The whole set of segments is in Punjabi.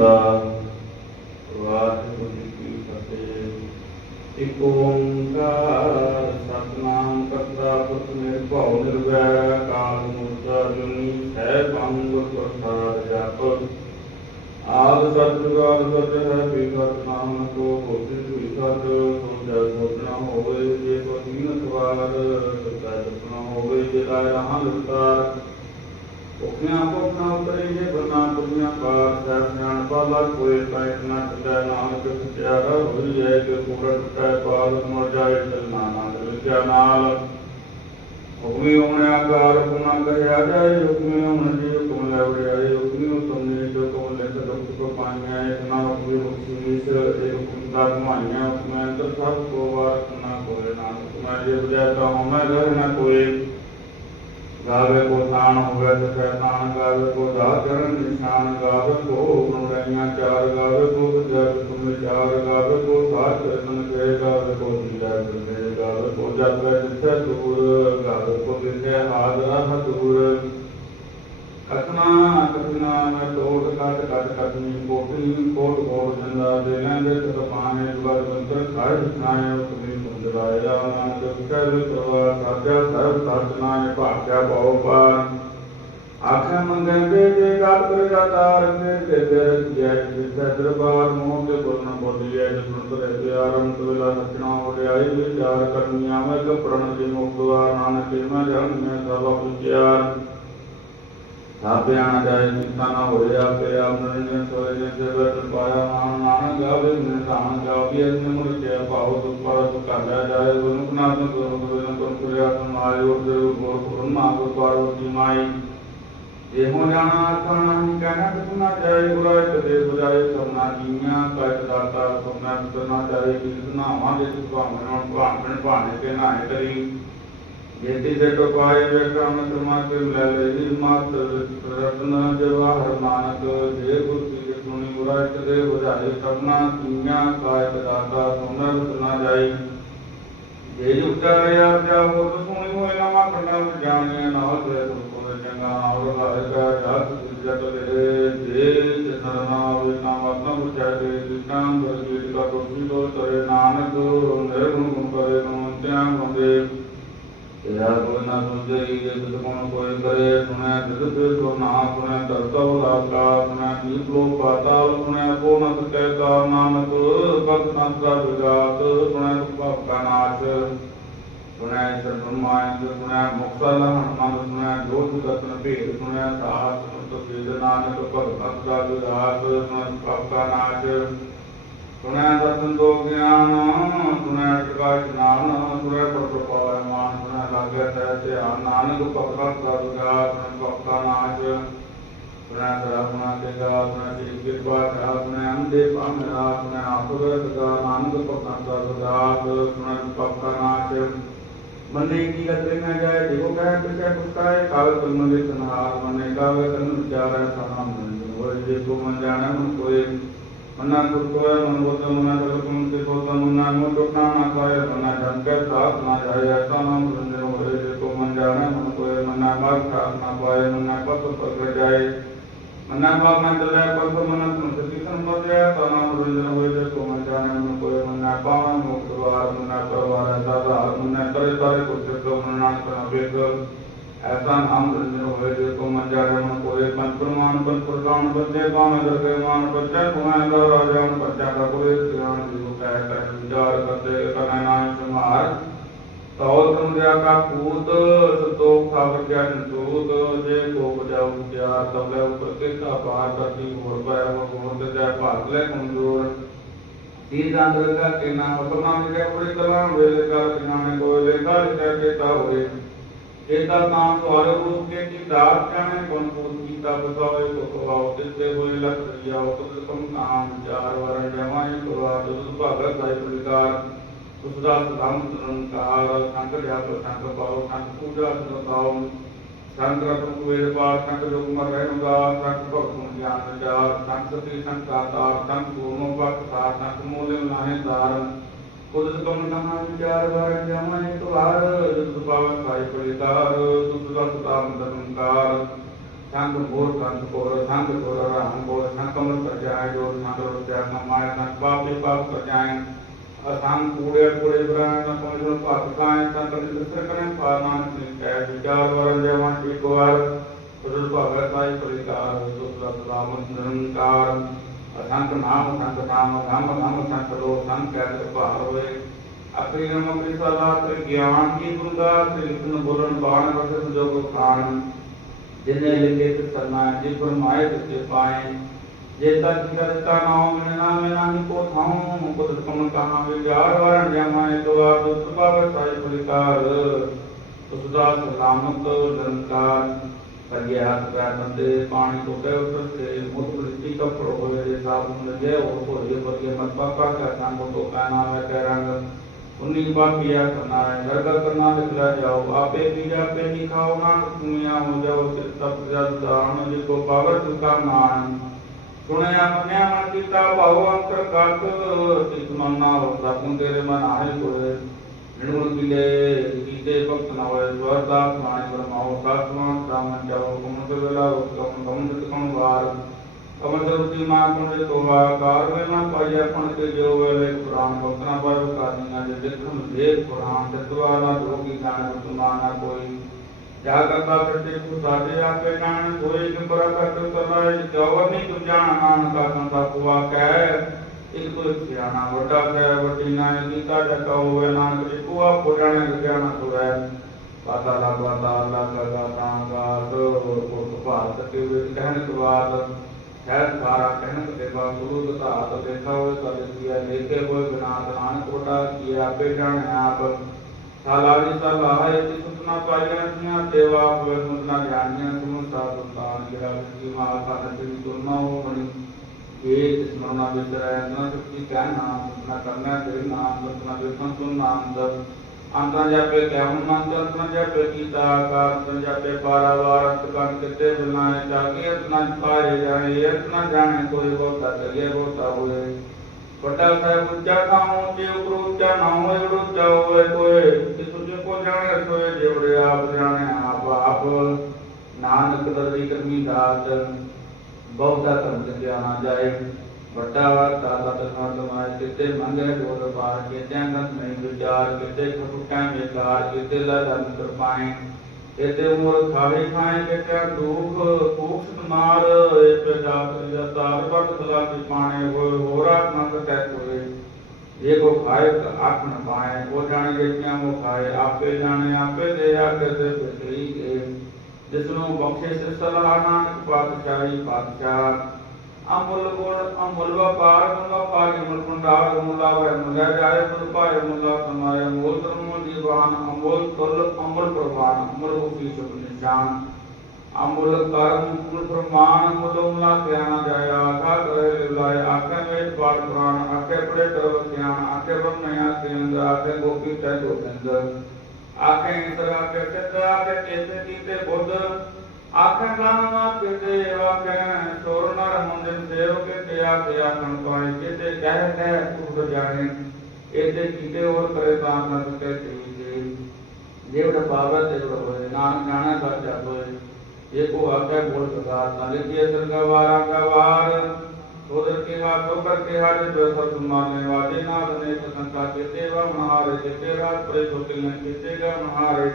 ਵਾਹਿਗੁਰੂ ਜੀ ਕੀ ਫਤਿਹ ਇਕ ਓੰਕਾਰ ਸਤਨਾਮ ਕਰਤਾ ਪੁਰਖ ਨਿਰਭਉ ਨਿਰਵੈਰ ਅਕਾਲ ਮੂਰਤ ਜੁਨੀ ਸੈਭੰ ਗੁਰ ਪ੍ਰਸਾਦ ਜਪ ਆਦ ਸਤਿ ਜੁਗਾਦ ਸਤਿ ਹੈ ਕੋ ਹੋਸੀ ਸੁਈ ਸਤਿ ਸੋ ਜਲ ਹੋਵੇ ਜੇ ਕੋ ਦੀਨ ਸਵਾਰ ਸਦਾ ਸੁਣਾ ਹੋਵੇ ਜੇ ਰਾਇ ਰਹਾਂ ਵਿਸਤਾਰ ਉਪਨਿਆ ਆਪਣਾ ਉਤਰੇ ਜੇ ਬਨਾ ਪੁਰੀਆਂ ਪਾਰ ਸਹਿ ਸਿਆਣ ਪਾਲਾ ਕੋਏ ਪੈਟ ਨਾ ਟਿਕੈ ਨਾਨਕ ਸਚਿਆਰਾ ਹੋਈ ਜੈ ਕਿ ਪੂਰਨ ਟਿਕੈ ਪਾਲ ਮਰ ਜਾਏ ਚਲਨਾ ਨਾਨਕ ਲਿਖਿਆ ਨਾਲ। ਹੁਕਮੀ ਹੋਣੇ ਆਕਾਰ ਹੁਕਮਾ ਕਹਿਆ ਜਾਏ, ਹੁਕਮੀ ਹੋਣ ਜੀ ਹੁਕਮ ਲੈ ਵੜਿਆਏ ਹੁਕਮੀ ਹੁਕਮ ਨੇ ਜੋ ਕੋ ਲੈ ਸਦੁਖ ਕੋ ਪਾਈਆਂ ਇਸ ਨਾ ਹੁਕਮੀ ਹੁਕਮੀ ਸ ਇਹ ਹੁਕਮ ਦਾ ਮਾਈਆਂ ਹੁਕਮੈ ਅੰਦਰ ਸਭ ਕੋ ਵਾਰ ਨਾ ਕੋਏ ਨਾਨਕ, ਮੈਂ ਜੇ ਬਜਾ ਤਾ ਹਉ ਮੈਂ ਰਹਿ ਨਾ ਕੋਏ। ਗਾਵੇ ਕੋ ਤਾਣ ਹੋਵੇ ਤੇ ਸ਼ੈਤਾਨ ਗਾਵੇ ਕੋ ਦਾ ਚਰਨ ਨਿਸ਼ਾਨ, ਗਾਵੇ ਕੋ ਗੁਣਰਈਆਂ ਚਾਰ, ਗਾਵੇ ਕੋ ਜਗ ਤੁਮ ਚਾਰ ਗਾਵੇ ਕੋ ਸਾਚ ਰਤਨ ਕੇ, ਗਾਵੇ ਕੋ ਜੀਲਾ ਤੁਮੇ ਗਾਵੇ ਕੋ ਜਪ ਜਿੱਥੇ ਦੂਰ, ਗਾਵੇ ਕੋ ਵਿਖੇ ਹਾਜ਼ਰਾ ਹਦੂਰ ਕਤਨਾ ਕਤਨਾ ਮੈਂ ਤੋੜ, ਕੱਟ ਕੱਟ ਕਤਨੀ ਕੋਟੀ, ਕੋਟ ਕੋਟ ਜੰਦਾ ਦੇ ਲੈਂਦੇ ਤਤ ਪਾਣੇ, ਦੁਆਰ ਬੰਤਰ ਖੜ ਨਾਏ ਉਤਮੀ ਸੁੰਦਰਾਇਆ ਨਾਨਕ ਕਰ ਤਵਾ ਸਾਧਿਆ, ਸਰਬ ਸਾਧਨਾਏ ਭਾਗਿਆ ਬਹੁ ਪਾਰ ਆਖੇ ਮੰਗੇ ਦੇ ਦੇ ਗੱਲ ਕਰ ਜਾਤਾਰ ਦੇ ਦੇ ਦੇ ਜੈ ਜਿਸੈ ਦਰਬਾਰ ਮੋਹ ਤੇ ਗੁਰਨ ਬੋਲੀਐ ਜਿਸਨ ਤਰੇ ਪਿਆਰੰ ਤੁਲਾ ਸਚਣਾ ਵਡਿਆਈ ਵਿਚਾਰ ਕਰਨੀਆਂ ਮੈਂ ਕਪੜਨ ਦੀ ਮੁਖ ਦੁਆਰ ਨਾਨਕ ਮੈਂ ਜਨ ਮੈਂ ਸਭ ਪੁਜਿਆਰ ਸਾਪਿਆ ਨਾ ਜਾਏ ਚਿੰਤਾ ਨਾ ਹੋਏ ਆਪੇ ਆਪ ਨਰਿੰਦਰ ਸੋਏ ਜੇ ਤੇ ਗੁਰੂ ਮਾ ਇਹੋ ਜਾਣਾ ਆਖਣਾ ਨਹੀਂ ਕਹਿਣਾ ਕਿ ਨਾ ਜਾਏ ਗੁਰਾਇ ਕਦੇ ਬੁਝਾਏ ਸਭਨਾ ਜੀਆਂ ਕਹਿ ਦਾਤਾ ਸੁਨਾ ਸੁਨਾ ਜਾਏ ਕਿ ਨਾ ਮਾਂ ਦੇ ਸੁਭਾਵਨ ਨੂੰ ਭਾਵਨ ਭਾਣੇ ਕੇ ਨਾ ਕਰੀ। ਜੇਤੀ ਦੇ ਟਪਾਏ ਵੇਖਾ ਮਤ ਮਾਤ ਲੈ ਲਈ ਮਾਤ ਰਤਨ ਜਵਾਹਰ ਨਾਨਕ। ਜੇ ਗੁਰ ਕੀ ਸੁਣੀ ਮੁਰਾਦ ਕਦੇ ਬੁਝਾਏ ਸਭਨਾ ਕੀਆਂ ਕਾਇ ਦਾਤਾ ਸੁਨਰ ਸੁਨਾ ਜਾਈ ਜੇ ਉਚਾਰਿਆ ਜਾ ਹੋ ਸੁਣੀ ਹੋਏ ਨਾ ਮਖਣਾ ਜਾਣਿਆ ਨਾਲ ਤੇ ਸੁਣ ਚੰਗਾ ਨਾਮ ਰਹਾਇਗਾ ਜਤ ਜਤ ਦੇ ਜੇ ਜਨਨਾ ਹੋਏ ਨਾ ਮਤਨ ਉਚਾਰੇ ਜਿਤਾਂ ਬਰਜੀ ਦਾ ਕੋਸ਼ੀ ਲੋ ਤਰੇ ਨਾਨਕ ਨਿਰਗੁਣ ਗੁਣ ਕਰੇ ਨੂੰ ਧਿਆਨ ਹੁੰਦੇ ਤੇਰਾ ਕੋਈ ਨਾ ਸੁਝੇ ਜੇ ਤੁਧ ਕੋਣ ਕੋਈ ਕਰੇ। ਸੁਣੈ ਤਿਸ ਤੇ ਸੋ ਨਾ ਸੁਣੈ ਦਰਤੋ ਲਾਕਾ ਸੁਣੈ ਦੀਪ ਲੋ ਪਾਤਾਲ ਸੁਣੈ, ਕੋ ਨ ਸਕੈ ਨਾਨਕ ਕਤ ਸੰਸਾ ਵਿਗਾਤ ਸੁਣੈ ਪਾਪ ਕਾ ਨਾਸ਼ ਸੁਣੈ ਸਰਬਨ ਮਾਇੰਦ ਸੁਣੈ ਮੁਕਤਲ ਹਨਮਨ ਸੁਣੈ ਜੋਤ ਦਤਨ ਭੇਦ ਸੁਣੈ ਸਾਸ ਸੁਤ ਸਿਧ ਨਾਨਕ ਭਗਤ ਦਾ ਵਿਗਾਤ ਸੁਣੈ ਪਾਪ ਕਾ ਨਾਸ਼ ਸੁਣੈ ਦਰਸ਼ਨ ਦੋ ਗਿਆਨ ਸੁਣੈ ਪ੍ਰਕਾਸ਼ ਨਾਮ ਸੁਣੈ ਪ੍ਰਪਾਵ ਮਾਨ ਸੁਣੈ ਲਾਗੇ ਤੈ ਧਿਆਨ ਨਾਨਕ ਭਗਤ ਦਾ ਵਿਗਾਸ ਸੁਣੈ ਭਗਤਾ ਨਾਚ ਸੁਣੈ ਸਰਵਨਾ ਤੇ ਗਾ ਸੁਣੈ ਜੀ ਕਿਰਪਾ ਕਾ ਸੁਣੈ ਅੰਦੇ ਪਾਮਰਾ ਸੁਣੈ ਆਪਵੇ ਦਾ ਨਾਨਕ ਭਗਤ ਦਾ ਵਿਗਾਸ ਸੁਣੈ ਭਗਤਾ ਨਾਚ ਮੰਨੇ ਕੀ ਗਤਰੇ ਨਾ ਜਾਏ, ਦੇਖੋ ਕਹਿ ਪਿਛੇ ਪੁਸਤਾਏ ਕਾਲ ਤੁਮ ਦੇ ਸੰਹਾਰ ਮੰਨੇ ਗਾਵੇ ਤਨ ਵਿਚਾਰੈ ਸਨਾਮ ਹੋਏ ਜੇ ਕੋ ਮਨ ਜਾਣੈ, ਮਨ ਕੋਏ ਮਨਾ ਕੁਰਕੋਏ ਮਨ ਬੋਧ ਮਨਾ ਜਲਕੁਮ ਤੇ ਬੋਧ ਮਨਾ ਮੋ ਟੋਟਾ ਨਾ ਪਾਏ, ਮਨਾ ਜੰਕੇ ਸਾਥ ਨਾ ਜਾਏ, ਐਸਾ ਨਾਮ ਰੰਜਨ ਹੋਏ, ਜੇ ਕੋ ਮਨ ਜਾਣੈ, ਮਨ ਕੋਏ, ਮਨਾ ਮਾਰ ਖਾਸ ਨਾ ਪਾਏ, ਮਨਾ ਪਤ ਪਤ ਜਾਏ। ਮਨਾ ਬਾਗ ਨਾ ਚਲੇ ਪਤ ਮਨਾ ਤੁਮ ਸਤੀ ਸੰਪਦਿਆ ਤਾ ਨਾਮ ਰੰਜਨ ਹੋਏ, ਜੇ ਕੋ ਮਨ ਜਾਣੈ, ਮਨ ਕੋਏ, ਮਨਾ ਪਾਵਨ ਮੁਕਤ ਦਵਾਰ ਮਨਾ ਪਰਵਾਰ ਦਾਦਾ ਮਨਾ ਤਰੇ ਤਾਰੇ ਕੁਛ ਕੋ ਮਨ ਨਾਨਕ ਨਾ ਵੇਖ। ਐਸਾ ਨਾਮ ਰੰਜਨ ਹੋਏ ਜੇ ਕੋ ਮਨ ਜਾਣੈ ਮਨ ਕੋਏ ਪੰਜ ਪ੍ਰਮਾਨ ਪੰਜ ਪ੍ਰਦਾਨ ਬੱਚੇ ਕਾਮ ਦਰਗੇ ਮਾਨ ਬੱਚੇ ਕੁਮਾਰ ਦਾ ਰਾਜਾ ਮਨ ਬੱਚਾ ਦਾ ਕੋਏ ਸਿਆਣ ਜੋ ਕਹਿ ਕਰ ਵਿਚਾਰ ਕਰਤੇ ਕਨੈ ਨਾਮ ਸੰਹਾਰ। ਤਉ ਤੁਮ ਦਿਆ ਕਾ ਕੂਤ ਸਤੋਖ ਖਾਵ ਕਿਆ ਜੰਤੂਤ ਜੇ ਕੋ ਬਜਾ ਉਚਾਰ ਤਬ ਲੈ ਉਪਰ ਕਿਸਾ ਪਾਰ ਕਰਤੀ ਹੋਰ ਪੈ ਹੋਰ ਤੇ ਜੈ ਭਾਗ ਲੈ ਕਮਜ਼ੋਰ। ਤੀਰ ਅੰਦਰ ਕਾ ਕੇ ਨਾਮ ਹੁਕਮਾਂ ਦੇ ਪੁਰੇ ਤਲਾ ਵੇਲੇ ਕਾ ਕਿਨਾਣੇ ਕੋਏ ਲੈ ਕਾ ਲਿਖਿਆ ਕੀਤਾ ਹੋਏ ਇਹਦਾ ਨਾਮ ਤੁਹਾਰੇ ਰੂਪ ਕੇ ਕੀ ਦਾਤ ਜਾਣੇ ਗੁਣ ਪੂਤ ਕੀਤਾ, ਬਸਾਵੇ ਕੋ ਕਵਾਉ ਤੇ ਹੋਏ ਲਖ ਰਿਆ ਉਤਰ ਕਮ ਨਾਮ ਚਾਰ ਵਰਨ ਜਮਾਈ ਤੁਰਾ ਦੁਸ ਭਾਗਤ ਸਾਈ ਪ੍ਰਕਾਰ ਉਸਦਾ ਸਦਮ ਨਿਰੰਕਾਰ, ਸੰਗ ਜਾਪ ਸੰਗ ਪਾਉ ਸੰਗ ਪੂਜਾ ਸਦਾਉ ਸੰਗ ਰਤਨ ਵੇਦ ਪਾਠ ਸੰਗ ਜੁਗ ਮਰ ਰਹਿਣਗਾ ਸੰਗ ਭਗਤ ਨੂੰ ਗਿਆਨ ਵਿਚਾਰ ਸੰਗ ਸਤੀ ਸੰਗ ਸਾਤਾਰ ਸੰਗ ਗੁਰਮੁਖ ਭਗਤ ਸਾਰ ਸੰਗ ਮੂਲੇ ਲਾਹੇ ਦਾਰ ਕੁਦਰਤ ਕਮ ਕਹਾ ਵਿਚਾਰ ਵਰ ਜਮਾਏ ਤੁਵਾਰ ਜੁਗ ਪਾਵਨ ਸਾਈ ਪ੍ਰਕਾਰ ਤੁਧ ਦਾ ਸਦਾ ਨਿਰੰਕਾਰ ਸੰਗ ਮੋਰ ਕੰਤ ਕੋਰ, ਸੰਗ ਕੋਰ ਰਾਮ ਕੋਰ, ਸੰਗ ਕਮਲ ਪਰ ਜਾਏ ਜੋ ਸੰਗ ਰੋ ਤੇ ਮਾਇਆ ਸੰਗ ਪਾਪ ਦੇ ਪਾਪ ਪਰ ਜਾਏ ਅਸੰਗ ਕੂੜੇ ਕੂੜੇ ਬਰਾਂ ਨਾ ਪਹੁੰਚੋ ਭਾਤ ਕਾਇ ਸੰਗ ਕਰਿ ਦਸਰ ਕਰੇ ਪਾਰ ਨਾਨਕ ਨੇ ਕਹਿ ਵਿਚਾਰ ਵਰਨ ਜਵਾਨ ਜੀ ਕੋਰ ਸੁਰ ਭਾਗਤ ਸਾਈ ਪਰਿਕਾਰ ਸੁਸਲਾ ਸਲਾਮ ਨਿਰੰਕਾਰ। ਅਸੰਗ ਨਾਮ ਸੰਗ ਨਾਮ ਨਾਮ ਨਾਮ ਸੰਗ ਲੋ ਸੰਗ ਕਹਿ ਕਿਰਪਾ ਹੋਏ। ਆਪਣੀ ਨਾਮ ਆਪਣੀ ਸਲਾ, ਤੇ ਗਿਆਨ ਕੀ ਗੁੰਗਾ ਤ੍ਰਿਗਨ ਬੋਲਣ, ਬਾਣ ਵਸੇ ਸੰਜੋਗ ਖਾਨ ਜਿਨੇ ਲਿਖੇ ਤੇ ਸਰਨਾ ਜਿ ਫਰਮਾਏ ਤੇ ਪਾਏ ਜੇ ਤਕ ਕਰਤਾ ਨਾਮ ਮਿਲਣਾ ਮਿਲਣਾ ਹੀ ਕੋ ਥਾਉ, ਮੁਕਤ ਕਮ ਕਹਾ ਵਿਚਾਰ ਵਰਨ ਜਮਾਏ ਤੋ ਆਪ ਸੁਭਾਵ ਸਾਈ ਪਰਿਕਾਰ ਸੁਦਾ ਸਲਾਮਤ ਨਿਰੰਕਾਰ ਕਰਿਆ ਹੱਥ ਪੈਰ ਬੰਦੇ, ਪਾਣੀ ਤੋਂ ਪੈ ਉਤਰ ਤੇ ਮੁੱਖ ਬ੍ਰਿਤੀ ਕਪੜੋ ਹੋਏ ਦੇ ਸਾਬ ਨੂੰ ਲਗੇ ਉਹ ਹੋਏ ਵਰਗੇ ਮਤ ਪਾਪਾ ਕਾ ਸੰਗ ਤੋਂ ਕਾ ਨਾਮ ਹੈ ਤੇ ਰੰਗ। ਉਨੀ ਬਾਪੀਆ ਕਰਨਾ ਹੈ ਨਰਗਾ ਕਰਨਾ ਨਿਕਲਾ ਜਾਓ, ਆਪੇ ਪੀ ਜਾ ਸੁਣਿਆ, ਮੰਨਿਆ, ਮਨ ਕੀਤਾ ਭਾਉ ਅੰਤਰ ਗਤ ਤਿਸ ਮੰਨਾ ਹੋ ਤੇਰੇ ਮਨ ਆਹੀ ਕੋਏ ਨਿਰਗੁਣ ਕਿਲੇ ਕੀਤੇ ਭਗਤ ਨਾ ਹੋਏ ਸਵਰਦਾ ਸਮਾਨ ਬਰਮਾਓ ਸਾਤਵਾਂ ਸਾਮਨ ਜਾਓ ਕੁਮਨ ਤੇ ਵੇਲਾ ਕਮ ਕਮ ਤੇ ਕਮ ਵਾਰ। ਕਮਨ ਰੁਤੀ ਮਾਂ ਕੁੰਡੇ ਤੋਵਾ ਕਾਰ ਵੇ ਮਨ ਪਾਈ ਆਪਣ ਤੇ ਜੋ ਵੇਲੇ ਕੁਰਾਨ, ਭਗਤਾਂ ਪਰ ਕਾਦੀਆਂ ਜੇ ਦੇਖਣ ਦੇ ਕੁਰਾਨ, ਤੇ ਦੁਆਰਾ ਜੋਗੀ ਜਾਣ ਤੁਮਾਨਾ ਕੋਈ। ਜਾ ਕਰਤਾ ਫਿਰਤੇ ਤੂੰ ਸਾਡੇ ਆਪੇ ਜਾਣ, ਕੋਈ ਜਿੰਬਰਾ ਕਰਤ ਕਰਨਾ ਜਵਰ ਨਹੀਂ ਤੂੰ ਜਾਣ, ਨਾਨਕਾ ਸੰਤਾ ਕੁਆ ਕਹਿ। ਇੱਕ ਕੋਈ ਸਿਆਣਾ ਵੱਡਾ ਹੈ ਵੱਡੀ ਨਾ ਕੀਤਾ ਜਕਾ ਹੋਵੇ ਨਾਨਕ ਜੀ ਕੁਆ ਪੁਰਾਣੇ ਗਿਆਨ ਸੁਰੈ ਪਾਤਾ ਲਾ ਪਾਤਾ ਲਾ ਕਾ ਤਾਂ ਗਾ ਦੋ ਕੋ ਭਾਰਤ ਕੇ ਵਿੱਚ ਕਹਿਣ ਸਵਾਦ ਹੈ ਸਾਰਾ ਕਹਿਣ ਤੇ ਬਾ ਗੁਰੂ ਦਾ ਧਾਤ ਦੇਖਾ ਹੋਏ ਕਦੇ ਕੀਆ ਲੇਖੇ ਹੋਏ ਬਿਨਾ ਨਾਨਕ ਕੋਟਾ ਕੀ ਆਪੇ ਜਾਣ ਆਪ। ਸਾਲਾਰੀ ਸਾਲਾ ਹੈ ਤੇ ਪਾਈਆਂ ਸੀਆਂ ਦੇਵਾ ਹੋਏ ਸੁਤਨਾ ਜਾਣੀਆਂ ਸੁਣ ਸਾਧ ਸੰਤਾਨ ਗਿਆ ਕੀ ਮਾਤਾ ਨਦੀ ਤੁਰਨਾ ਹੋ ਬਣੀ ਇਹ ਸਮਰਨਾ ਵਿੱਚ ਨਾ ਸੁਖੀ ਕਹਿ ਨਾ ਕਰਨਾ ਤੇ ਨਾਮ ਰਤਨਾ ਵਿਸਨ ਸੁਨ ਨਾਮ ਦਾ ਅੰਤਾਂ ਜਾਪੇ ਕਹਿਉ ਮੰਤ ਅੰਤਾਂ ਜਾਪੇ ਕੀਤਾ ਆਕਾਰ ਅੰਤਾਂ ਜਾਪੇ ਪਾਰਾਵਾਰ ਅੰਤ ਕੰਨ ਕਿਤੇ ਬੁਲਾਏ ਜਾਗੇ ਇਤਨਾ ਪਾਏ ਜਾਣੇ ਇਤਨਾ ਜਾਣੇ, ਕੋਈ ਬਹੁਤਾ ਚੱਲੇ ਬਹੁਤਾ ਹੋਏ। ਵੱਡਾ ਸਾਹਿਬ ਉੱਚਾ ਨਾਮ ਜੇ ਉਪਰ ਉੱਚਾ ਨਾ ਹੋਏ ਉੱਚਾ ਹੋਏ, ਕੋਈ। ਜਾਣੇ ਸੋਏ ਜਿਵੜੇ ਆਪ ਜਾਣੇ, ਆਪ ਆਪ। ਨਾਨਕ ਦਰਦੀ ਕਰਮੀ ਦਾਤ ਬਹੁਤਾ ਧਰਮ ਤੇ ਜਾਣਾ ਜਾਏ। ਵੱਡਾ ਵਾਰਤਾ ਤਤ ਸਮਾਜ ਕਿਤੇ ਮੰਗੇ ਜੋਰ ਪਾਰ ਕਿਤੇ ਅੰਗਤ ਨਹੀਂ ਵਿਚਾਰ ਕਿਤੇ, ਖਟੁਟਾਂ ਵਿਕਾਰ ਕਿਤੇ, ਲਾ ਧਰਮ ਕਰਪਾਏ ਕਿਤੇ ਮੂਰ ਖਾਵੇ ਖਾਏ ਕਿਤੇ ਦੁਖ ਕੂਖ ਮਾਰ ਇਹ ਪ੍ਰਜਾਤ ਜਤਾਰ ਵਰਤ ਦਲਾ ਦੀ ਪਾਣੇ ਹੋਏ ਹੋਰਾ ਨੰਦ ਕਹਿ ਕੋਏ ਜੇ ਕੋ ਖਾਏ ਤਾਂ ਆਖ ਨ ਪਾਏ, ਉਹ ਜਾਣੇ ਜਿਹੜੀਆਂ ਉਹ ਖਾਏ, ਆਪੇ ਜਾਣੇ, ਆਪੇ ਦੇ ਆ ਕੇ ਤੇ ਬਿਸਰੀ ਕੇ ਜਿਸ ਨੂੰ ਬਖਸ਼ੇ ਸੇ ਸਲਾਹ, ਨਾਨਕ ਪਾਤਸ਼ਾਹੀ, ਪਾਤਸ਼ਾਹ। ਅਮੁੱਲ ਗੁਣ, ਅਮੁੱਲ ਵਪਾਰ, ਗੁਣ ਵਪਾਰੀ ਮੁੱਲ ਭੰਡਾਰ ਮੁੱਲਾ ਵੈ ਮੁੱਲਾ ਜਾਏ, ਮੁੱਲ ਪਾਏ ਮੁੱਲਾ ਸਮਾਏ। ਮੂਲ ਧਰਮ ਦੀਵਾਨ ਅਮੁੱਲ ਤੁਲ ਅਮੁੱਲ ਪ੍ਰਵਾਨ, ਅਮੁੱਲ ਉਪੀ ਸੁਖ ਨਿਸ਼ਾਨ। ਅਮੁੱਲ ਕਰਮ ਅਮੁੱਲ ਪ੍ਰਮਾਨ ਅਮੁੱਲ ਉਮਲਾ ਗਿਆਨ ਜਾਏ ਆਖਾ ਕਰੇ ਲਾਏ ਆਖੇ ਵਿੱਚ ਪਾਠ ਪੁਰਾਣ ਆਖੇ ਪੜੇ ਕਰਵ ਗਿਆਨ ਆਖੇ ਬਰਮਿਆ ਕੇਂਦਰ ਆਖੇ ਗੋਪੀ ਤੈ ਗੋਬਿੰਦ। ਆਖੇ ਇੰਦਰ ਆਖੇ ਚਿੱਤ ਆਖੇ ਕੇਤੇ ਕੀਤੇ ਬੁੱਧ। ਆਖੇ ਗਾਨਾ ਕਿਤੇ ਆਖੇ ਸੋਰ ਨਰ ਹੁੰਦੇ ਸੇਵ ਕਿਤੇ ਆਖੇ ਆਖਣ ਪਾਏ, ਕਿਤੇ ਕਹਿ ਕਹਿ ਤੂੰ ਜਾਣੇ। ਇਹਦੇ ਕੀਤੇ ਹੋਰ ਕਰੇ ਤਾਂ ਨਾ ਤੇ ਠੀਕ ਦੇਵੜ ਬਾਬਾ ਤੇ ਜੁੜ ਹੋਏ, ਨਾਨਕ ਜਾਣਾ ਸਾਚਾ ਹੋਏ। ਇਹ ਕੋ ਆਖੇ ਬੋਲ ਪ੍ਰਕਾਰ ਨਾ ਲਿਖੀਏ ਸਰਗਾ ਵਾਰਾ ਕਾ ਵਾਰ। ਉਧਰ ਕੇ ਵਾ ਤੋ ਕਰਕੇ ਹਾੜੇ ਜੋ ਸਤ ਮਾਨੇ ਵਾਦੇ ਨਾਦ ਨੇ ਸੰਕਾ ਕੇ ਦੇਵਾ ਮਹਾਰੇ ਤੇ ਤੇਰਾ ਪਰੇ ਸੁਤਿਲ ਨੇ ਕੀਤੇਗਾ ਮਹਾਰੇ।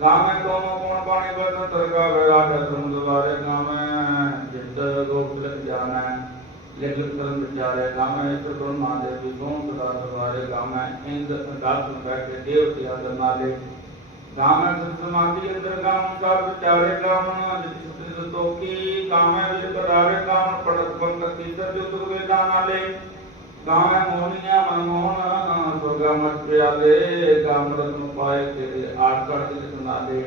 ਗਾਵੇਂ ਕੋਮੋ ਕੋਣ ਪਾਣੀ ਬਦਨ ਸਰਗਾ ਵੇਲਾ ਤੇ ਸਮੁਦਵਾਰੇ ਗਾਵੇਂ। ਜਿੱਤ ਗੋਪਲ ਜਾਣਾ, ਲਿਖ ਲਿਖ ਕਰਨ ਵਿਚਾਰੇ ਗਾਵੇਂ। ਇਸ ਬ੍ਰਹਮਾ ਦੇ ਵੀ ਸੋਮ ਸਦਾ ਸਵਾਰੇ ਗਾਵੇਂ। ਇੰਦ ਅਕਾਸ਼ ਨੂੰ ਬੈਠੇ ਦੇਵਤੇ ਆਦਰ ਨਾਲੇ ਗਾਵੇਂ ਸਿਰ ਸਮਾਧੀ ਅੰਦਰ ਗਾਮ ਸਭ ਵਿਚਾਰੇ ਗਾਮ ਜਿਤ ਸੁਤਿਲ ਤੋਕੀ ਗਾਵੇਂ ਵਿੱਚ ਕਰਾਰੇ ਗਾਮ ਪੜਤ ਬੰਦ ਕੀਸਰ ਜੋ ਤੁਰ ਵੇਦਾਂ ਨਾਲੇ ਗਾਵੇਂ ਮੋਹਨੀਆਂ ਮਨਮੋਹਨ ਸੁਰਗਾ ਮਤ ਪਿਆਲੇ ਗਾਮ ਰਤਨ ਪਾਏ ਤੇਰੇ ਆਟ ਕੜ ਦੇ ਸੁਨਾਲੇ।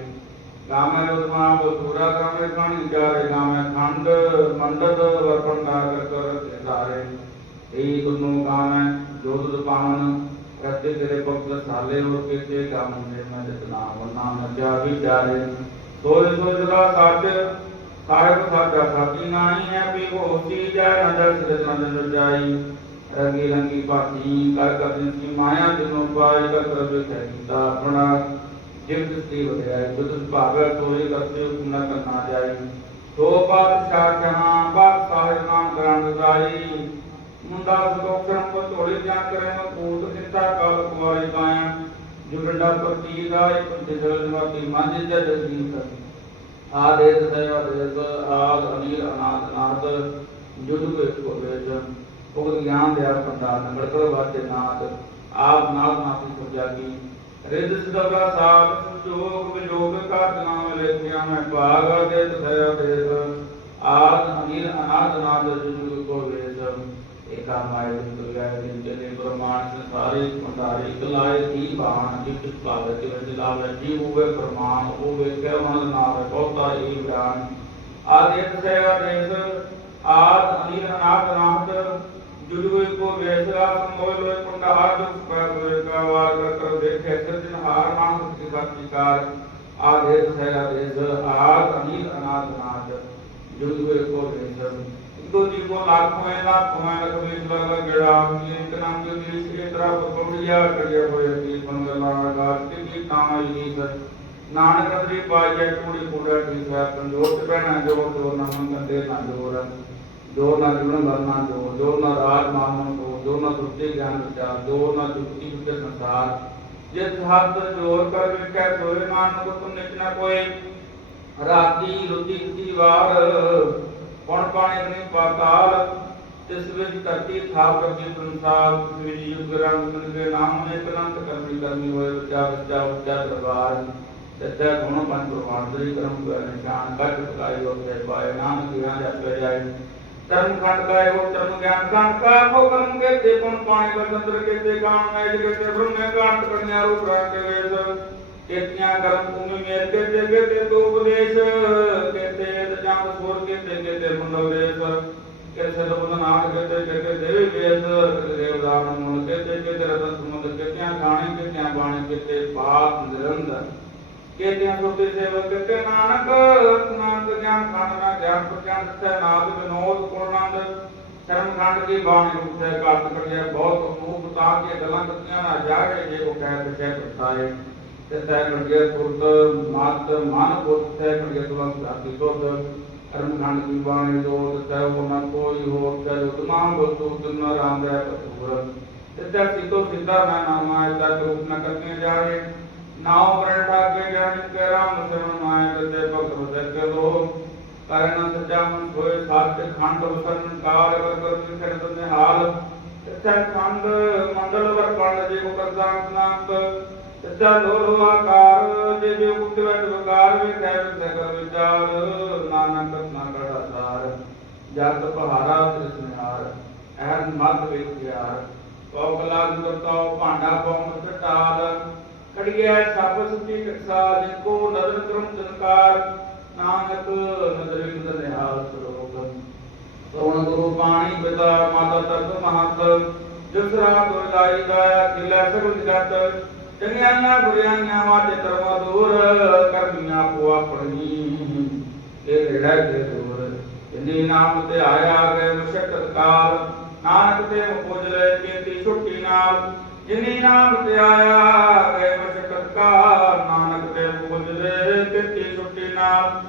ਗਾਵੇਂ ਰੁਦਮਾ ਬਸੂਰਾ ਗਾਵੇਂ ਕਣ ਜਾਰੇ ਗਾਵੇਂ ਖੰਡ ਮੰਡਦ ਵਰਪਣ ਕਰ ਕਰ ਤੇ ਸਾਰੇ ਇਹ ਤੁਨੂੰ ਗਾਵੇਂ ਜੋਤ ਪਾਵਨ ਰਤੇ ਤੇਰੇ ਭਗਤ ਸਾਲੇ ਹੋਰ ਕਿਤੇ ਗਾਮ ਨੇ ਮੈਂ ਜਤਨਾ ਵਰਨਾ ਨਚਾ ਵਿਚਾਰੇ ਸੋਏ ਸੋਏ ਦਾ ਸੱਚ ਸਾਹਿਬ ਸਾਡਾ ਸਾਥੀ ਨਾਹੀ ਹੈ, ਵੀ ਹੋਸੀ ਜੈ ਨਦਰ ਸਿਰ ਨਦਰ ਜਾਈ ਰੰਗੀ ਰੰਗੀ ਪਾਤੀ ਕਰ ਕਰ ਦੀ ਮਾਇਆ ਜਿਨੋਂ ਪਾਇ ਕਰ ਕਰ ਵਿਖੇ ਕੀਤਾ ਆਪਣਾ। ਜਿਵ ਦਸਤੀ ਵਗਿਆ ਬੁੱਧ ਭਾਗਰ ਤੋਏ ਕਰਤੇ ਹੁਕਮ ਨਾ ਕਰਨਾ ਜਾਈ। ਸੋ ਪਾਤਸ਼ਾਹ ਜਹਾਂ ਬਾਤ ਸਾਹਿਬ ਨਾਮ ਕਰਨ ਰਾਈ ਮੁੰਡਾ ਸਤੋਖਰਮ ਕੋ ਧੋੜੀ ਜਾਂ ਕਰੇ ਮ ਪੂਤ ਕਿਤਾ ਕਾਲ ਕੁਵਾਰੀ ਕਾਇਆ ਜੁਗੰਡਾ ਪਤੀ ਦਾ ਇੱਕ ਦਿਗਲ ਨਿਵਾਤੀ ਮੰਜ ਜਦ ਜੀਤ ਆਦੇਸ ਦਇਆ ਦੇਸ ਆਦ ਅਨੀਲ ਅਨਾਦ ਨਾਦ ਜੁਦ ਕੋ ਇੱਕ ਕੋ ਵੇਜ ਉਹ ਗਿਆਨ ਦਿਆ ਪੰਡਾ ਨਗੜਕਲ ਵਾਤੇ ਨਾਦ, ਆਪ ਨਾਦ ਨਾਤੀ ਸੁਜਾਗੀ। ਰਿੱਧ ਸਿਦਵਰਾ ਸਾਧ, ਸੰਜੋਗ ਵਿਜੋਗ ਕਾਟ ਨਾਮ ਲੇਖਿਆ ਮੈਂ ਭਾਗ। ਦੇ ਦਇਆ ਦੇਸ ਆਦ ਅਨੀਲ ਅਨਾਦ ਨਾਦ ਜੁਦ ਕੋ ਵੇਜ ਏਕਾ ਮਾਇ ਦੁਰਗਾ ਦੇ ਜਨੇ ਪ੍ਰਮਾਣ ਸੰਸਾਰੇ ਮੰਡਾਰੇ ਕਲਾਏ ਦੀ ਬਾਣ ਜਿਤ ਭਾਵ ਤੇ ਵਿੱਚ ਲਾਵੇ ਜੀ ਹੋਵੇ ਪ੍ਰਮਾਣ ਹੋਵੇ ਕਹਿਵਨ ਨਾਮ ਬਹੁਤਾ ਹੀ ਗਿਆਨ ਆਦਿਤ ਸੇਵਾ ਦੇਸ, ਆਦ ਅਨੀਲ ਅਨਾਦ ਨਾਦ ਜੁਦੂਏ ਕੋ ਵੇਸਰਾ ਸਮੋਇ ਲੋਇ ਕੁੰਡਾ ਹਾਰ ਦੁਖ ਪੈ ਹੋਏ ਕਾ ਵਾਰ ਕਰ ਕਰ ਦੇਖੇ ਸਜਨ ਹਾਰ ਮਾਨਸ ਕੀ ਸਤਿਕਾਰ ਆਦਿਤ ਸੇਵਾ ਦੇਸ ਆਦ ਅਨੀਲ ਅਨਾਦ ਨਾਦ ਜੁਦੂਏ ਕੋ ਵੇਸਰਾ ਦੋ ਜੀ ਕੋ ਲਾਖੋਂ ਹੈ ਲਾਖੋਂ ਹੈ ਲਖਵੇਂ ਲਗਾ ਗੜਾ ਕੀ ਇੱਕ ਨਾਮ ਜੋ ਦੀ। ਸ੍ਰੀ ਤਰਾ ਪਕੜਿਆ ਕਰਿਆ ਹੋਇਆ ਕੀ ਬੰਗਲਾ ਗਾਰ ਤੇ ਕੀ ਕਾਮ ਜੀ ਸਰ ਨਾਨਕ ਅਦਰੀ ਪਾਜੈ ਟੂੜੀ ਕੋੜਾ ਕੀ ਸਰ ਕੰਜੋਤ ਪਹਿਣਾ ਜੋ ਜੋ ਨਾਮ ਕੰਦੇ ਨਾ ਜੋਰ ਜੋ ਜਿਸ ਹੱਥ ਜੋਰ ਕਰ ਵੇਖੈ ਸੋਏ ਮਾਨ ਕੋ ਤੁਮ ਨਿਚ ਨਾ ਕੋਈ। ਰਾਤੀ ਰੁਤੀ ਦੀ ਵਾਰ ਕੌਣ ਪਾਣੀ ਨਹੀਂ ਪਾਤਾਲ ਤਿਸ ਵਿੱਚ ਧਰਤੀ ਥਾਪ ਕਰਦੀ ਸੰਸਾਰ ਤਿਸ ਵਿੱਚ ਯੁਗ ਰੰਗ ਮਨ ਕੇ ਨਾਮ ਨੇ ਕਲੰਕ ਕਰਮੀ ਕਰਮੀ ਹੋਏ ਵਿਚਾਰ ਵਿਚਾਰ ਉੱਚਾ ਦਰਬਾਰ ਤਤਿ ਗੁਣ ਪੰਜ ਪ੍ਰਮਾਣ ਦੇ ਕਰਮ ਕਰ ਨਿਸ਼ਾਨ ਕੱਟ ਪਕਾਈ ਹੋ ਗਏ ਪਾਏ ਨਾਮ ਕਿਹਾਂ ਜਪੇ ਜਾਏ ਧਰਮ ਖੰਡ ਕਾਇ ਹੋ, ਧਰਮ ਗਿਆਨ ਖੰਡ ਕਾ ਹੋ, ਕਰਮ ਕੇ ਤੇ ਗੁਣ ਪਾਣੀ ਬਸੰਤਰ ਕੇ ਤੇ ਗਾਣ ਮੈਂ ਜਗ ਤੇ ਬ੍ਰਹਮੇ ਗਾਣ ਕਰਨਿਆ ਰੂਪ ਰਾਗ ਕੇ ਵੇਸ ਕੇਤੀਆਂ ਕਰਮ ਭੂਮੀ ਮੇਰ ਕੇ ਤੇ ਕੇ ਤੇ ਉਪਦੇਸ਼ ਕੇ ਜੰਗ ਸੋਰ ਕੇ ਤੇ ਕੇ ਤੇ ਮੰਡਲ ਨਾਟ ਕੇ ਤੇ ਕੇ ਵੇਸ ਦੇਵ ਦਾਨ ਮੁਨ ਕੇ ਤੇ ਰਤਨ ਸਮੁੰਦ ਕੇਤੀਆਂ ਗਾਣੇ ਕੇਤੀਆਂ ਬਾਣੀ ਕੇ ਪਾਪ ਨਿਰੰਦਰ। ਕੇਤਿਆਂ ਸੁਰਤੇ ਸੇਵਕ ਕੇ ਨਾਨਕ ਨਾਨਕ ਗਿਆਨ ਖਾਨਾ ਗਿਆਨ ਪ੍ਰਗਿਆਨ ਸਤੈ ਨਾਦ ਵਿਨੋਦ ਗੁਰਨੰਦ ਸ਼ਰਮ ਖੰਡ ਦੀ ਬਾਣੀ ਉਤੇ ਕਾਟ ਕਰਿਆ ਬਹੁਤ ਅਨੂਪ ਤਾਂ ਕੇ ਗੱਲਾਂ ਕੀਤੀਆਂ ਨਾ ਜਾਗੇ ਜੇ ਕੋ ਕਹਿ ਤੇ ਤੈ ਕੜਿਆ ਸੁਰਤ ਮਤ ਮਨ ਬੁੱਧ ਤੈ ਕੜਿਆ ਤੁਲੰਗ ਸਾਥੀ ਸੁਰਤ ਸ਼ਰਮ ਖੰਡ ਦੀ ਬਾਣੀ ਜੋਤ ਤੈ ਉਹ ਨਾ ਕੋਈ ਹੋਰ ਤੈ ਉਤਮਾਮ ਬੁੱਧ ਤੁਨ ਰਾਮ ਦੇ ਪਤੂਰ ਤੇ ਤੈ ਸਿੱਧੋ ਸਿੱਧਾ ਮੈਂ ਨਾਮਾ ਤੈ ਰੂਪ ਨ ਕਰਨੇ ਜਾਏ ਨਾਉ ਪ੍ਰਣ ਠਾਕੇ ਜਾਣ ਕੇ ਰਾਮ ਸਿਮਰਨ ਮਾਇ ਤੇ ਭਗਤ ਬਦਲ ਕੇ ਲੋ ਕਰਨ ਸੱਚਾ ਮਨ ਹੋਏ ਸੱਚ ਖੰਡ ਵਸਨ ਕਾਰ ਵਰ ਕਰ ਵਿਖਰ ਤੁਨੇ ਹਾਲ ਸੱਚਾ ਖੰਡ ਮੰਡਲ ਵਰ ਪੜ ਜੇ ਕੋ ਕਰਦਾ ਨਾਮ ਸੱਚਾ ਲੋਲੋ ਆਕਾਰ ਜੇ ਜੇ ਮੁਕਤ ਵਟ ਵਕਾਰ ਵੇ ਕਹਿ ਵੇ ਕਰ ਵਿਚਾਰ, ਨਾਨਕ ਨਾ ਕੜਾ ਸਾਰ ਜਤ ਪਹਾਰਾ ਤ੍ਰਿਸ਼ਨਿਹਾਰ ਐਨ ਮਤ ਵਿਖਿਆਰ ਕੋਕਲਾ ਦੁਰਤਾਉ ਭਾਂਡਾ ਪਉ ਟਟਾਲ ਕੜੀਐ ਸਭ ਸੁਚੀ ਟਕਸਾ ਜਿਨ ਕੋ ਨਦਰ ਕਰਮ ਜਨਕਾਰ ਨਾਨਕ ਨਦਰ ਵਿਦ ਨਿਹਾਲ ਸਰੋਗ ਸੋਣ ਗੁਰੂ ਬਾਣੀ ਪਿਤਾ ਮਾਤਾ ਤਰਤ ਮਹੰਤ, ਜਿਸ ਰਾ ਗੁਰ ਲਾਈ ਦਾ ਖਿਲਾ ਸਗਲ ਜਗਤ ਚੰਗਿਆ ਨਾ ਬੁਰਿਆਈਆਂ ਵਾਤੇ ਕਰਮਾ ਦੂਰ, ਕਰਮੀਆਂ ਕੋ ਆਪਣੀ। ਇਹ ਰੜਾ ਕੇ ਦੂਰ? ਜਿਨੀ ਨਾਮ ਤੇ ਆਇਆ ਗਏ ਮੁਸ਼ਕਲ ਕਾਲ, ਨਾਨਕ ਤੇ ਪੁਜਲੇ ਕੀਤੀ ਛੁੱਟੀ ਨਾਲ, ਜਿਨੀ ਨਾਮ ਤੇ ਆਇਆ ਗਏ ਮੁਸ਼ਕਲ ਕਾਲ, ਨਾਨਕ ਤੇ ਪੁਜਲੇ ਕੀਤੀ ਛੁੱਟੀ ਨਾਲ